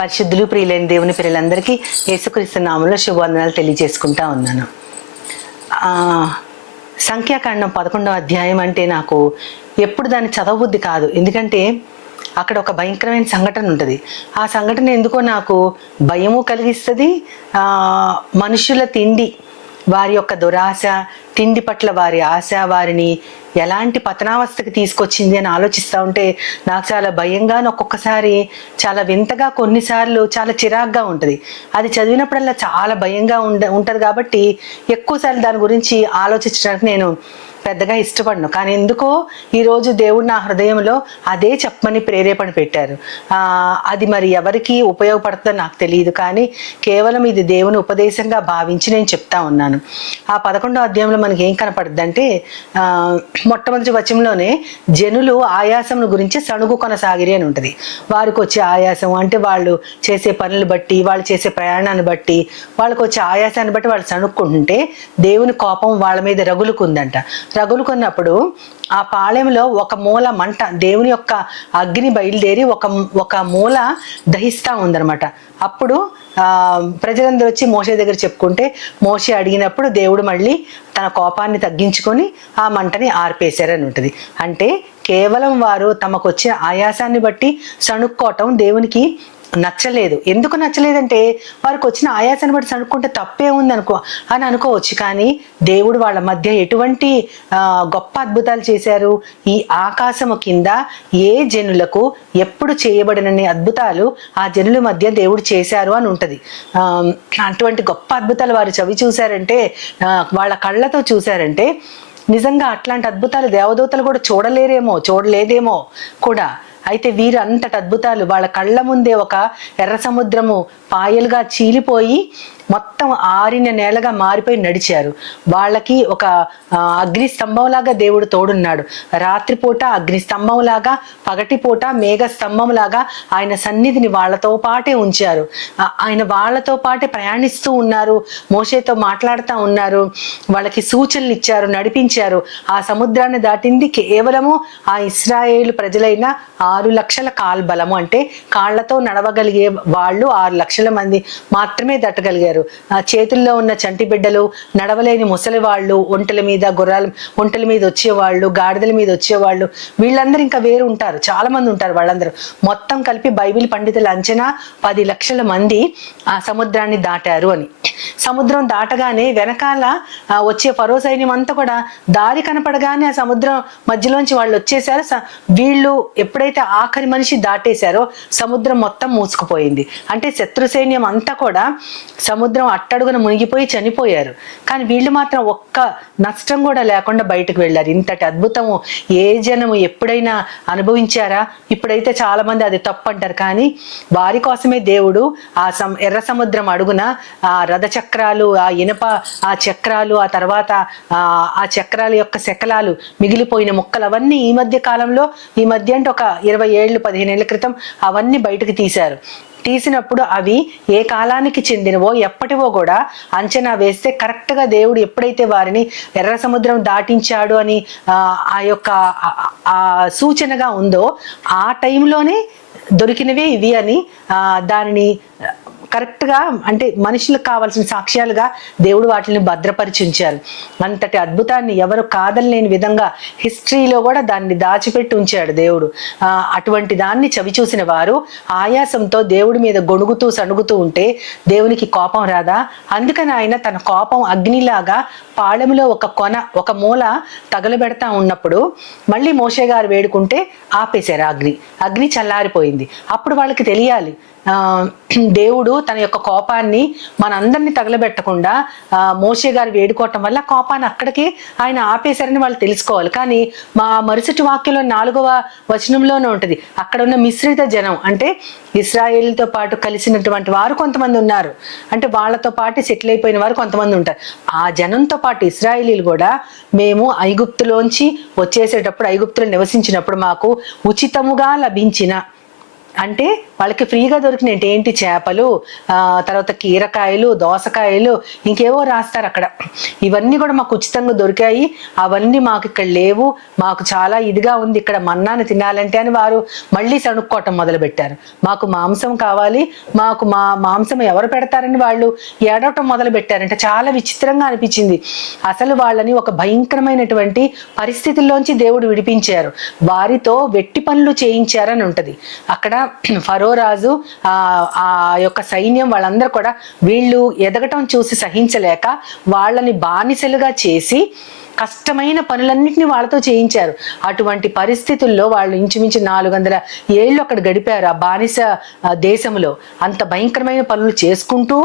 పరిశుద్ధులు ప్రియులైన దేవుని పిల్లలందరికీ యేసుక్రీస్తు నామములో శుభవందనాలు తెలియజేసుకుంటా ఉన్నాను. సంఖ్యాకాండం 11వ అధ్యాయం అంటే నాకు ఎప్పుడు దాన్ని చదవబుద్ధి కాదు. ఎందుకంటే అక్కడ ఒక భయంకరమైన సంఘటన ఉంటుంది. ఆ సంఘటన ఎందుకో నాకు భయము కలిగిస్తుంది. మనుషుల తిండి, వారి యొక్క దురాశ, తిండి పట్ల వారి ఆశ వారిని ఎలాంటి పతనావస్థకి తీసుకొచ్చింది అని ఆలోచిస్తూ ఉంటే నాకు చాలా భయంగా, ఒక్కొక్కసారి చాలా వింతగా, కొన్నిసార్లు చాలా చిరాగ్గా ఉంటుంది. అది చదివినప్పుడల్లా చాలా భయంగా ఉంటుంది. కాబట్టి ఎక్కువసార్లు దాని గురించి ఆలోచించడానికి నేను పెద్దగా ఇష్టపడను. కానీ ఎందుకో ఈరోజు దేవుడు నా హృదయంలో అదే చెప్పమని ప్రేరేపణ పెట్టారు. అది మరి ఎవరికి ఉపయోగపడుతుందో నాకు తెలియదు, కానీ కేవలం ఇది దేవుని ఉపదేశంగా భావించి నేను చెప్తా ఉన్నాను. ఆ 11వ అధ్యాయంలో మనకి ఏం కనపడుద్ది అంటే, మొట్టమొదటి వచనంలోనే జనులు ఆయాసం గురించి సణుగు కొనసాగిరి అని ఉంటుంది. వారికి వచ్చే ఆయాసం అంటే వాళ్ళు చేసే పనులు బట్టి, వాళ్ళు చేసే ప్రయాణాన్ని బట్టి, వాళ్ళకి వచ్చే ఆయాసాన్ని బట్టి వాళ్ళు సణుక్కుంటుంటే దేవుని కోపం వాళ్ళ మీద రగులుకుందంట. రగులుకున్నప్పుడు ఆ పాళెంలో ఒక మూల మంట, దేవుని యొక్క అగ్ని బయలుదేరి ఒక మూల దహిస్తా ఉందనమాట. అప్పుడు ప్రజలందరూ వచ్చి మోషే దగ్గర చెప్పుకుంటే, మోషే అడిగినప్పుడు దేవుడు మళ్ళీ తన కోపాన్ని తగ్గించుకొని ఆ మంటని ఆర్పేశారని ఉంటుంది. అంటే కేవలం వారు తమకు వచ్చిన ఆయాసాన్ని బట్టి సణుక్కోవటం దేవునికి నచ్చలేదు. ఎందుకు నచ్చలేదంటే, వారికి వచ్చిన ఆయాసాన్ని బట్టి సణుక్కుంటే తప్పే ఉంది అని అనుకోవచ్చు. కానీ దేవుడు వాళ్ళ మధ్య ఎటువంటి గొప్ప అద్భుతాలు చేశారు. ఈ ఆకాశము కింద ఏ జనులకు ఎప్పుడు చేయబడినన్ని అద్భుతాలు ఆ జనుల మధ్య దేవుడు చేశారు అని ఉంటుంది. అటువంటి గొప్ప అద్భుతాలు వారు చవి చూశారంటే, వాళ్ళ కళ్ళతో చూశారంటే, నిజంగా అట్లాంటి అద్భుతాలు దేవదూతలు కూడా చూడలేదేమో కూడా. అయితే వీరు అంతటి అద్భుతాలు వాళ్ళ కళ్ళ ముందే ఒక ఎర్ర సముద్రము పాయలుగా చీలిపోయి మొత్తం ఆరిన నేలగా మారిపోయి నడిచారు. వాళ్ళకి ఒక అగ్ని స్తంభంలాగా దేవుడు తోడున్నాడు. రాత్రిపూట అగ్ని స్తంభంలాగా, పగటిపూట మేఘ స్తంభంలాగా ఆయన సన్నిధిని వాళ్ళతో పాటే ఉంచారు. ఆయన వాళ్ళతో పాటే ప్రయాణిస్తూ ఉన్నారు, మోషేతో మాట్లాడుతూ ఉన్నారు, వాళ్ళకి సూచనలు ఇచ్చారు, నడిపించారు. ఆ సముద్రాన్ని దాటింది కేవలము ఆ ఇశ్రాయేలు ప్రజలైన 6 లక్షల కాల్బలము, అంటే కాళ్లతో నడవగలిగే వాళ్ళు 6 లక్షల మంది మాత్రమే దాటగలిగారు. ఆ చేతుల్లో ఉన్న చంటి బిడ్డలు, నడవలేని ముసలి వాళ్ళు, ఒంటెల మీద ఒంటెల మీద వచ్చేవాళ్ళు, గాడిదల మీద వచ్చేవాళ్ళు, వీళ్ళందరూ ఇంకా వేరు ఉంటారు, చాలా మంది ఉంటారు. వాళ్ళందరూ మొత్తం కలిపి బైబిల్ పండితుల అంచనా 10 లక్షల మంది ఆ సముద్రాన్ని దాటారు అని. సముద్రం దాటగానే వెనకాల వచ్చే ఫరో సైన్యం అంతా కూడా దారి కనపడగానే ఆ సముద్రం మధ్యలోంచి వాళ్ళు వచ్చేసారు. వీళ్ళు ఎప్పుడైతే ఆఖరి మనిషి దాటేశారో సముద్రం మొత్తం మూసుకుపోయింది. అంటే శత్రు సైన్యం అంతా కూడా సముద్రం అట్టడుగున మునిగిపోయి చనిపోయారు. కానీ వీళ్ళు మాత్రం ఒక్క నష్టం కూడా లేకుండా బయటకు వెళ్ళారు. ఇంతటి అద్భుతము ఏ జనము ఎప్పుడైనా అనుభవించారా? ఇప్పుడైతే చాలా మంది అది తప్పు అంటారు, కానీ వారి కోసమే దేవుడు ఆ ఎర్ర సముద్రం అడుగున ఆ రథ చక్రాలు, ఆ ఇనప ఆ చక్రాలు, ఆ తర్వాత ఆ చక్రాల యొక్క శకలాలు, మిగిలిపోయిన ముక్కలు అవన్నీ ఈ మధ్య అంటే ఒక 20 ఏళ్ళు 15 ఏళ్ల క్రితం అవన్నీ బయటకు తీసినప్పుడు అవి ఏ కాలానికి చెందినవో ఎప్పటివో కూడా అంచనా వేస్తే కరెక్ట్గా దేవుడు ఎప్పుడైతే వారిని ఎర్ర సముద్రం దాటించాడు అని ఆ యొక్క ఆ సూచనగా ఉందో ఆ టైంలోనే దొరికినవే ఇవి అని దానిని కరెక్ట్గా, అంటే మనుషులకు కావాల్సిన సాక్ష్యాలుగా దేవుడు వాటిని భద్రపరిచి ఉంచారు. అంతటి అద్భుతాన్ని ఎవరు కాదలేని విధంగా హిస్టరీలో కూడా దాన్ని దాచిపెట్టి ఉంచాడు దేవుడు. అటువంటి దాన్ని చవి చూసిన వారు ఆయాసంతో దేవుడి మీద గొణుగుతూ సణుగుతూ ఉంటే దేవునికి కోపం రాదా? అందుకని ఆయన తన కోపం అగ్నిలాగా పాళెంలో ఒక మూల తగలబెడతా ఉన్నప్పుడు మళ్ళీ మోషే గారు వేడుకుంటే ఆపేశారు. అగ్ని చల్లారిపోయింది. అప్పుడు వాళ్ళకి తెలియాలి, దేవుడు తన యొక్క కోపాన్ని మనందరినీ తగలబెట్టకుండా మోషే గారు వేడుకోవటం వల్ల కోపాన్ని అక్కడికి ఆయన ఆపేశారని వాళ్ళు తెలుసుకోవాలి. కానీ మా మరుసటి వాక్యంలో 4వ వచనంలోనే ఉంటుంది, అక్కడ ఉన్న మిశ్రిత జనం, అంటే ఇశ్రాయేలుతో పాటు కలిసినటువంటి వారు కొంతమంది ఉన్నారు, అంటే వాళ్ళతో పాటు సెటిల్ అయిపోయిన వారు కొంతమంది ఉంటారు. ఆ జనంతో పాటు ఇశ్రాయేలీలు కూడా, మేము ఐగుప్తులోంచి వచ్చేసేటప్పుడు, ఐగుప్తులో నివసించినప్పుడు మాకు ఉచితముగా లభించిన అంటే వాళ్ళకి ఫ్రీగా దొరికినాయి ఏంటి, చేపలు, తర్వాత కీరకాయలు, దోసకాయలు, ఇంకేవో రాస్తారు అక్కడ. ఇవన్నీ కూడా మాకు ఉచితంగా దొరికాయి, అవన్నీ మాకు ఇక్కడ లేవు, మాకు చాలా ఇదిగా ఉంది ఇక్కడ మన్నాను తినాలంటే అని వారు మళ్ళీ సణుక్కోవటం మొదలుపెట్టారు. మాకు మాంసం కావాలి, మాకు మాంసం ఎవరు పెడతారని వాళ్ళు ఏడవటం మొదలు పెట్టారంటే చాలా విచిత్రంగా అనిపించింది. అసలు వాళ్ళని ఒక భయంకరమైనటువంటి పరిస్థితుల్లోంచి దేవుడు విడిపించారు, వారితో వెట్టి పనులు చేయించారని ఉంటది అక్కడ. ఫరో రాజు ఆ యొక్క సైన్యం వాళ్ళందరూ కూడా వీళ్ళు ఎదగటం చూసి సహించలేక వాళ్ళని బానిసలుగా చేసి కష్టమైన పనులన్నింటినీ వాళ్ళతో చేయించారు. అటువంటి పరిస్థితుల్లో వాళ్ళు ఇంచుమించు 400 ఏళ్ళు అక్కడ గడిపారు ఆ బానిస దేశంలో. అంత భయంకరమైన పనులు చేసుకుంటూ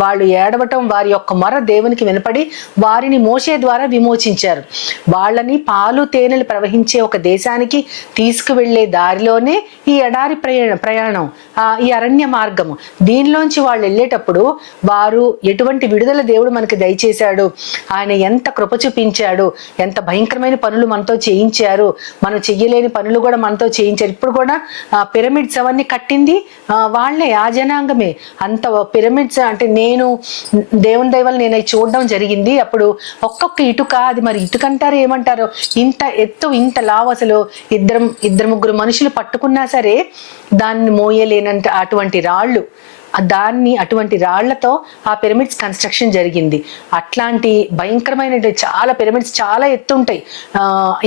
వాళ్ళు ఏడవటం, వారి యొక్క మొర దేవునికి వినపడి వారిని మోషే ద్వారా విమోచించారు. వాళ్ళని పాలు తేనెలు ప్రవహించే ఒక దేశానికి తీసుకువెళ్లే దారిలోనే ఈ ఎడారి ప్రయాణం, ఈ అరణ్య మార్గము. దీనిలోంచి వాళ్ళు వెళ్ళేటప్పుడు వారు ఎటువంటి విడుదల దేవుడు మనకి దయచేశాడు, ఆయన ఎంత కృప చూపించాడు, ఎంత భయంకరమైన పనులు మనతో చేయించారు, మనం చెయ్యలేని పనులు కూడా మనతో చేయించారు. ఇప్పుడు కూడా పిరమిడ్స్ అవన్నీ కట్టింది వాళ్ళే, ఆ జనాంగమే. అంత పిరమిడ్స్ అంటే నేను దేవుని దైవాలు నేను అవి చూడడం జరిగింది. అప్పుడు ఒక్కొక్క ఇటుక, అది మరి ఇటుక అంటారు ఏమంటారో, ఇంత ఎత్తు ఇంత లావు, అసలు ఇద్దరు ముగ్గురు మనుషులు పట్టుకున్నా సరే దాన్ని మోయలేనంత అటువంటి రాళ్ళు, అటువంటి రాళ్లతో ఆ పిరమిడ్స్ కన్స్ట్రక్షన్ జరిగింది. అట్లాంటి భయంకరమైన చాలా పిరమిడ్స్ చాలా ఎత్తు ఉంటాయి,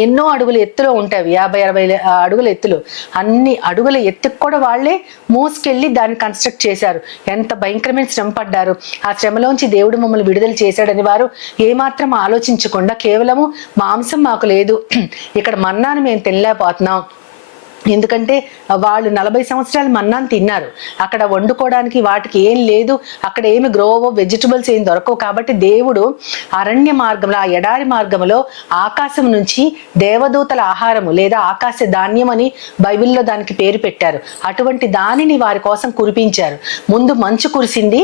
ఎన్నో అడుగుల ఎత్తులో ఉంటాయి, 50-60 అడుగుల ఎత్తులు. అన్ని అడుగుల ఎత్తుకు కూడా వాళ్ళే మోసుకెళ్ళి దాన్ని కన్స్ట్రక్ట్ చేశారు. ఎంత భయంకరమైన శ్రమ పడ్డారు. ఆ శ్రమలోంచి దేవుడు మమ్మల్ని విడుదల చేశాడని వారు ఏమాత్రం ఆలోచించకుండా కేవలము మాంసం మాకు లేదు, ఇక్కడ మన్నాను మేము తినలేకపోతున్నాం, ఎందుకంటే వాళ్ళు 40 సంవత్సరాలు మన్నాను తిన్నారు, అక్కడ వండుకోవడానికి వాటికి ఏం లేదు, అక్కడ ఏమి గ్రోవో వెజిటబుల్స్ ఏం దొరకవు. కాబట్టి దేవుడు అరణ్య మార్గంలో, ఆ ఎడారి మార్గంలో ఆకాశం నుంచి దేవదూతల ఆహారము లేదా ఆకాశ ధాన్యం అని బైబిల్లో దానికి పేరు పెట్టారు, అటువంటి దానిని వారి కోసం కురిపించారు. ముందు మంచు కురిసింది,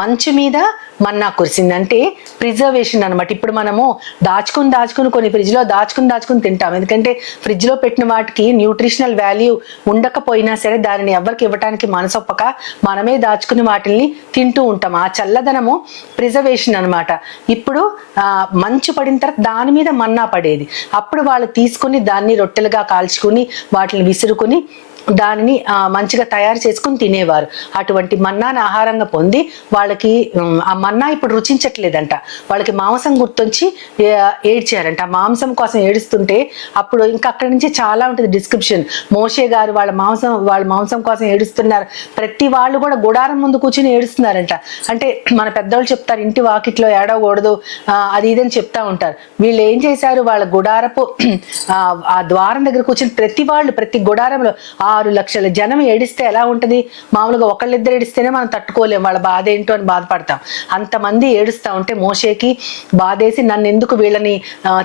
మంచు మీద మన్నా కురిసింది, అంటే ప్రిజర్వేషన్ అనమాట. ఇప్పుడు మనము దాచుకుని కొన్ని ఫ్రిడ్జ్లో దాచుకుని తింటాం, ఎందుకంటే ఫ్రిడ్జ్లో పెట్టిన వాటికి న్యూట్రిషనల్ వాల్యూ ఉండకపోయినా సరే దానిని ఎవరికి ఇవ్వటానికి మనసొప్పక మనమే దాచుకుని వాటిని తింటూ ఉంటాం. ఆ చల్లదనము ప్రిజర్వేషన్ అనమాట. ఇప్పుడు మంచు పడిన తర్వాత దాని మీద మన్నా పడేది, అప్పుడు వాళ్ళు తీసుకుని దాన్ని రొట్టెలుగా కాల్చుకుని వాటిని విసురుకుని దానిని మంచిగా తయారు చేసుకుని తినేవారు. అటువంటి మన్నాను ఆహారంగా పొంది వాళ్ళకి ఆ మన్నా ఇప్పుడు రుచించట్లేదంట, వాళ్ళకి మాంసం గుర్తొచ్చి ఏడ్చారంట. ఆ మాంసం కోసం ఏడుస్తుంటే అప్పుడు ఇంకా అక్కడి నుంచి చాలా ఉంటుంది డిస్క్రిప్షన్. మోషే గారు వాళ్ళ మాంసం కోసం ఏడుస్తున్నారు, ప్రతి వాళ్ళు కూడా గుడారం ముందు కూర్చుని ఏడుస్తున్నారంట. అంటే మన పెద్దవాళ్ళు చెప్తారు ఇంటి వాకిట్లో ఏడవకూడదు అది ఇదని చెప్తా ఉంటారు. వీళ్ళు ఏం చేశారు, వాళ్ళ గుడారపు ఆ ద్వారం దగ్గర కూర్చుని ప్రతి గుడారంలో 6 లక్షల జనం ఏడిస్తే ఎలా ఉంటది, మామూలుగా ఒకళ్ళిద్దరు ఏడిస్తేనే మనం తట్టుకోలేం, వాళ్ళ బాధ ఏంటో అని బాధపడతాం. అంతమంది ఏడుస్తా ఉంటే మోషేకి బాధేసి, నన్ను ఎందుకు వీళ్ళని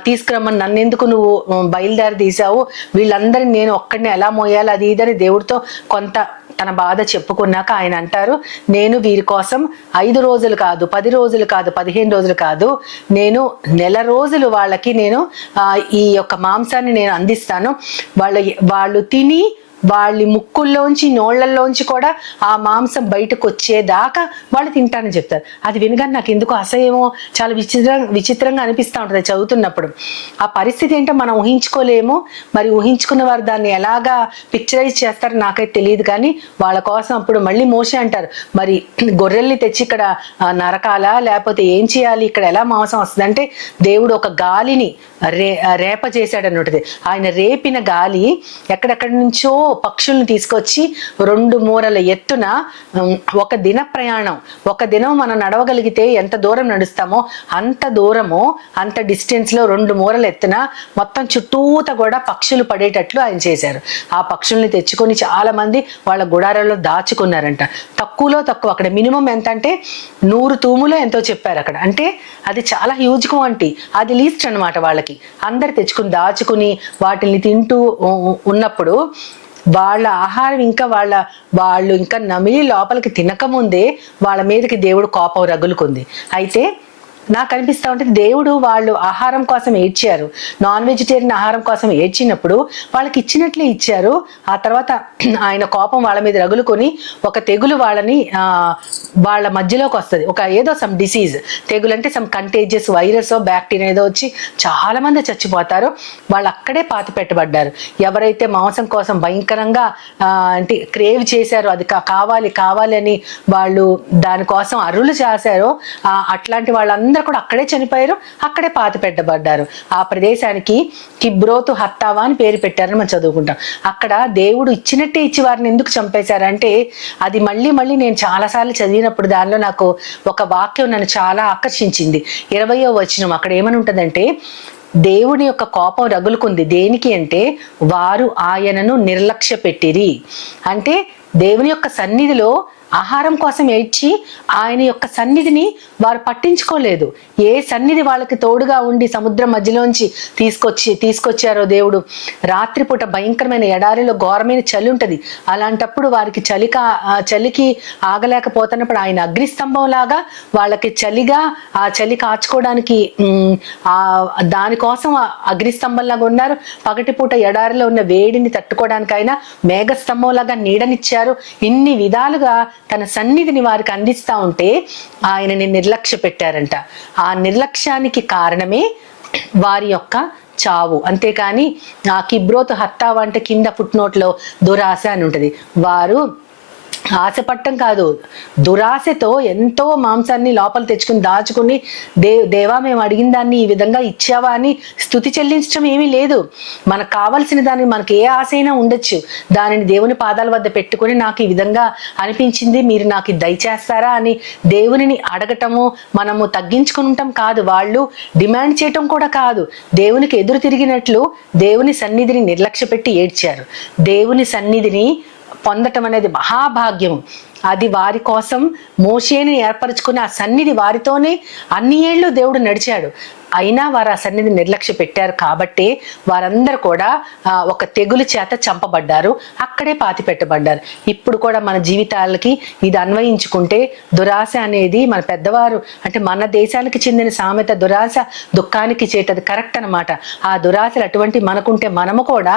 తీసుకురమ్మని, నన్ను ఎందుకు నువ్వు బయలుదేరి తీసావు, వీళ్ళందరినీ నేను ఒక్కడిని ఎలా మోయాలి అది ఇదని దేవుడితో కొంత తన బాధ చెప్పుకున్నాక ఆయన అంటారు, నేను వీరి కోసం 5 రోజులు కాదు, 10 రోజులు కాదు, 15 రోజులు కాదు, నేను నెల రోజులు వాళ్ళకి నేను ఈ యొక్క మాంసాన్ని నేను అందిస్తాను. వాళ్ళు తిని వాళ్ళ ముక్కుల్లోంచి నోళ్లలోంచి కూడా ఆ మాంసం బయటకు వచ్చేదాకా వాళ్ళు తింటానని చెప్తారు. అది వినగానే నాకు ఎందుకు అసహ్యమో చాలా విచిత్రంగా అనిపిస్తూ ఉంటుంది చదువుతున్నప్పుడు. ఆ పరిస్థితి ఏంటో మనం ఊహించుకోలేము, మరి ఊహించుకున్న వారు దాన్ని ఎలాగా పిక్చరైజ్ చేస్తారో నాకైతే తెలియదు. కానీ వాళ్ళ కోసం అప్పుడు మళ్ళీ మోషే అంటారు, మరి గొర్రెల్ని తెచ్చి ఇక్కడ నరకాలా, లేకపోతే ఏం చేయాలి, ఇక్కడ ఎలా మాంసం వస్తుంది అంటే దేవుడు ఒక గాలిని రేప చేశాడన్నది. ఆయన రేపిన గాలి ఎక్కడెక్కడి నుంచో పక్షుల్ని తీసుకొచ్చి 2 మూరల ఎత్తున ఒక దిన ప్రయాణం, ఒక దినం మనం నడవగలిగితే ఎంత దూరం నడుస్తామో అంత దూరము, అంత డిస్టెన్స్ లో 2 మూరల ఎత్తున మొత్తం చుట్టూత కూడా పక్షులు పడేటట్లు ఆయన చేశారు. ఆ పక్షుల్ని తెచ్చుకొని చాలా మంది వాళ్ళ గుడారాల్లో దాచుకున్నారంట. తక్కువలో తక్కువ, అక్కడ మినిమం ఎంత అంటే 100 తూములో ఎంతో చెప్పారు అక్కడ. అంటే అది చాలా హ్యూజ్ క్వాంటిటీ, అది లీస్ట్ అనమాట. వాళ్ళకి అందరు తెచ్చుకుని దాచుకుని వాటిని తింటూ ఉన్నప్పుడు వాళ్ళ ఆహారం ఇంకా వాళ్ళు ఇంకా నమిలి లోపలికి తినకముందే వాళ్ళ మీదకి దేవుడు కోపం రగులుకుంది. అయితే నాకు అనిపిస్తూ ఉంటుంది దేవుడు వాళ్ళు ఆహారం కోసం ఏడ్చారు, నాన్ వెజిటేరియన్ ఆహారం కోసం ఏడ్చినప్పుడు వాళ్ళకి ఇచ్చినట్లే ఇచ్చారు. ఆ తర్వాత ఆయన కోపం వాళ్ళ మీద రగులుకొని ఒక తెగులు వాళ్ళ మధ్యలోకి వస్తుంది. ఒక ఏదో సమ్ డిసీజ్, తెగులు అంటే సమ్ కంటేజియస్ వైరస్ బ్యాక్టీరియా ఏదో వచ్చి చాలా మంది చచ్చిపోతారు. వాళ్ళు అక్కడే పాతి పెట్టబడ్డారు. ఎవరైతే మాంసం కోసం భయంకరంగా అంటే క్రేవ్ చేశారో, అది కావాలి కావాలి అని వాళ్ళు దానికోసం అరులు చేశారో, అట్లాంటి వాళ్ళందరూ కూడా అక్కడే చనిపోయారు, అక్కడే పాతి పెట్టబడ్డారు. ఆ ప్రదేశానికి కిబ్రోతు హత్తావా అని పేరు పెట్టారని మనం చదువుకుంటాం. అక్కడ దేవుడు ఇచ్చినట్టే ఇచ్చి వారిని ఎందుకు చంపేశారంటే, అది మళ్ళీ మళ్ళీ నేను చాలాసార్లు చదివినప్పుడు దానిలో నాకు ఒక వాక్యం నన్ను చాలా ఆకర్షించింది. 20వ వచనం అక్కడ ఏమని ఉంటుందంటే, దేవుని యొక్క కోపం రగులుకుంది దేనికి అంటే, వారు ఆయనను నిర్లక్ష్య పెట్టిరి. అంటే దేవుని యొక్క సన్నిధిలో ఆహారం కోసం ఏడ్చి ఆయన యొక్క సన్నిధిని వారు పట్టించుకోలేదు. ఏ సన్నిధి వాళ్ళకి తోడుగా ఉండి సముద్రం మధ్యలోంచి తీసుకొచ్చారో దేవుడు, రాత్రిపూట భయంకరమైన ఎడారిలో ఘోరమైన చలి ఉంటుంది. అలాంటప్పుడు వారికి చలికి ఆగలేకపోతున్నప్పుడు ఆయన అగ్నిస్తంభం లాగా వాళ్ళకి ఆ చలి కాచుకోవడానికి దానికోసం అగ్నిస్తంభం లాగా ఉన్నారు. పగటిపూట ఎడారిలో ఉన్న వేడిని తట్టుకోవడానికి ఆయన మేఘస్తంభం లాగా నీడనిచ్చారు. ఇన్ని విధాలుగా తన సన్నిధిని వారికి అందిస్తా ఉంటే ఆయనని నిర్లక్ష్య పెట్టారంట. ఆ నిర్లక్ష్యానికి కారణమే వారి యొక్క చావు. అంతేకాని ఆ కిబ్రోతు హత్తావా అంటే కింద ఫుట్ నోట్లో దురాశ అని ఉంటుంది. వారు ఆశపట్టం కాదు, దురాశతో ఎంతో మాంసాన్ని లోపల తెచ్చుకుని దాచుకుని దేవా మేము అడిగిన దాన్ని ఈ విధంగా ఇచ్చావా అని స్తుతి చెల్లించడం ఏమీ లేదు. మనకు కావాల్సిన దాన్ని, మనకి ఏ ఆశ అయినా ఉండొచ్చు, దానిని దేవుని పాదాల వద్ద పెట్టుకుని నాకు ఈ విధంగా అనిపించింది, మీరు నాకు దయచేస్తారా అని దేవునిని అడగటము, మనము తగ్గించుకుని ఉంటాం కాదు, వాళ్ళు డిమాండ్ చేయటం కూడా కాదు. దేవునికి ఎదురు తిరిగినట్లు దేవుని సన్నిధిని నిర్లక్ష్య పెట్టి ఏడ్చారు. దేవుని సన్నిధిని పొందటం అనేది మహాభాగ్యం. అది వారి కోసం మోషేని ఏర్పరచుకుని ఆ సన్నిధి వారితోనే అన్ని ఏళ్ళు దేవుడు నడిచాడు. అయినా వారు ఆ సన్నిధిని నిర్లక్ష్య పెట్టారు కాబట్టి వారందరూ కూడా ఒక తెగులు చేత చంపబడ్డారు, అక్కడే పాతి పెట్టబడ్డారు. ఇప్పుడు కూడా మన జీవితాలకి ఇది అన్వయించుకుంటే, దురాశ అనేది మన పెద్దవారు అంటే మన దేశానికి చెందిన సామెత, దురాశ దుఃఖానికి చేటది కరెక్ట్ అనమాట. ఆ దురాశలు అటువంటి మనకుంటే మనము కూడా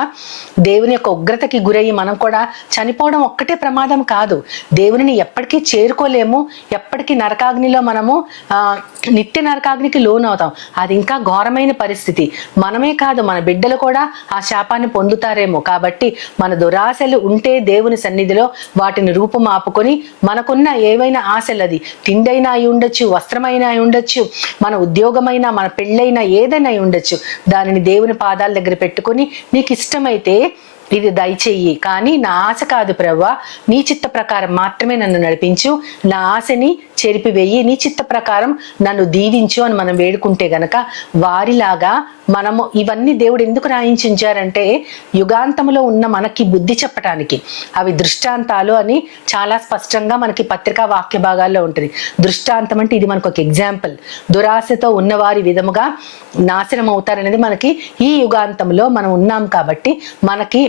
దేవుని యొక్క ఉగ్రతకి గురయ్యి మనం కూడా చనిపోవడం ఒక్కటే ప్రమాదం కాదు. దేవునిని ఎప్పటికీ చేరుకోలేము, ఎప్పటికీ నరకాగ్నిలో మనము నిత్య నరకాగ్నికి లోన్ అవుతాం. అది ఇంకా ఘోరమైన పరిస్థితి. మనమే కాదు, మన బిడ్డలు కూడా ఆ శాపాన్ని పొందుతారేమో. కాబట్టి మన దురాశలు ఉంటే దేవుని సన్నిధిలో వాటిని రూపుమాపుకొని మనకున్న ఏవైనా ఆశలు, అది తిండైనా అయి ఉండొచ్చు, వస్త్రమైనా అయి ఉండొచ్చు, మన ఉద్యోగమైనా, మన పెళ్ళైనా ఏదైనా అయి ఉండొచ్చు, దానిని దేవుని పాదాల దగ్గర పెట్టుకొని నీకు ఇష్టమైతే ఇది దయచెయ్యి, కానీ నా ఆశ కాదు ప్రభువా, నీ చిత్త ప్రకారం మాత్రమే నన్ను నడిపించు, నా ఆశని చెరిపివేయి, నీ చిత్త ప్రకారం నన్ను దీవించు అని మనం వేడుకుంటే గనక వారిలాగా మనము ఇవన్నీ దేవుడు ఎందుకు రాయించారంటే యుగాంతములో ఉన్న మనకి బుద్ధి చెప్పటానికి. అవి దృష్టాంతాలు అని చాలా స్పష్టంగా మనకి పత్రికా వాక్య భాగాల్లో ఉంటుంది. దృష్టాంతం అంటే ఇది మనకు ఒక ఎగ్జాంపుల్. దురాశతో ఉన్నవారి విధముగా నాశనం అవుతారనేది మనకి ఈ యుగాంతంలో మనం ఉన్నాం కాబట్టి మనకి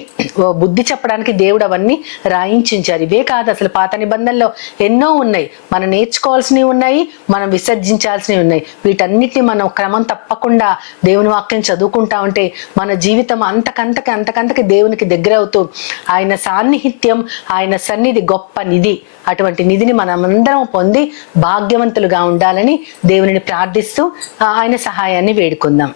బుద్ధి చెప్పడానికి దేవుడు అవన్నీ రాయించారు. ఇవే కాదు, అసలు పాత నిబంధనలో ఎన్నో ఉన్నాయి, మనం నేర్చుకోవాల్సినవి ఉన్నాయి, మనం విసర్జించాల్సినవి ఉన్నాయి. వీటన్నిటిని మనం క్రమం తప్పకుండా దేవుని వాక్యం చదువుకుంటా ఉంటే మన జీవితం అంతకంతకి దేవునికి దగ్గర అవుతూ ఆయన సాన్నిహిత్యం, ఆయన సన్నిధి గొప్ప నిధి. అటువంటి నిధిని మనమందరం పొంది భాగ్యవంతులుగా ఉండాలని దేవునిని ప్రార్థిస్తూ ఆయన సహాయాన్ని వేడుకుందాం.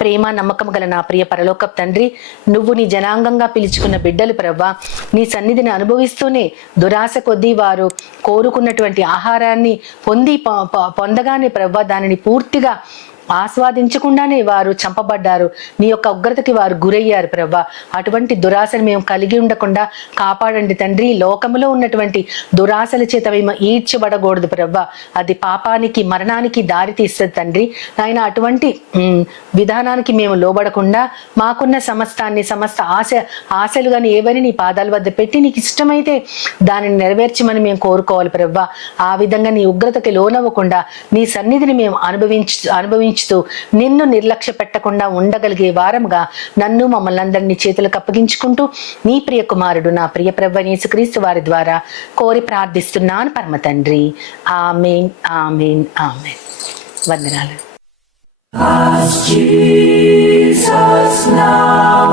ప్రేమ నమ్మకం గల నా ప్రియ పరలోకపు తండ్రి, నువ్వు నీ జనాంగంగా పిలుచుకున్న బిడ్డలు ప్రవ్వా, నీ సన్నిధిని అనుభవిస్తూనే దురాశ కొద్దీ వారు కోరుకున్నటువంటి ఆహారాన్ని పొందగానే ప్రవ్వా దానిని పూర్తిగా ఆస్వాదించకుండానే వారు చంపబడ్డారు. నీ యొక్క ఉగ్రతకి వారు గురయ్యారు ప్రభా. అటువంటి దురాశను మేము కలిగి ఉండకుండా కాపాడండి తండ్రి. లోకములో ఉన్నటువంటి దురాశల చేత మేము ఈడ్చబడకూడదు ప్రభా, అది పాపానికి మరణానికి దారి తీస్తుంది తండ్రి. నాయన అటువంటి విధానానికి మేము లోబడకుండా మాకున్న సమస్త ఆశలు కానీ ఏవని నీ పాదాల వద్ద పెట్టి నీకు ఇష్టమైతే దానిని నెరవేర్చమని మేము కోరుకోవాలి ప్రభా. ఆ విధంగా నీ ఉగ్రతకి లోనవ్వకుండా నీ సన్నిధిని మేము అనుభవించుతూ నిన్ను నిర్లక్ష్య పెట్టకుండా ఉండగలిగే వారంగా నన్ను మమ్మల్ని అందరినీ చేతులకు అప్పగించుకుంటూ నీ ప్రియ కుమారుడు నా ప్రియ ప్రభువైన యేసుక్రీస్తు వారి ద్వారా కోరి ప్రార్థిస్తున్నాను పరమ తండ్రి. ఆమేన్, ఆమేన్, ఆమేన్. వందనాలు. As Jesus now,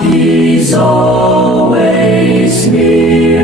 He's always near.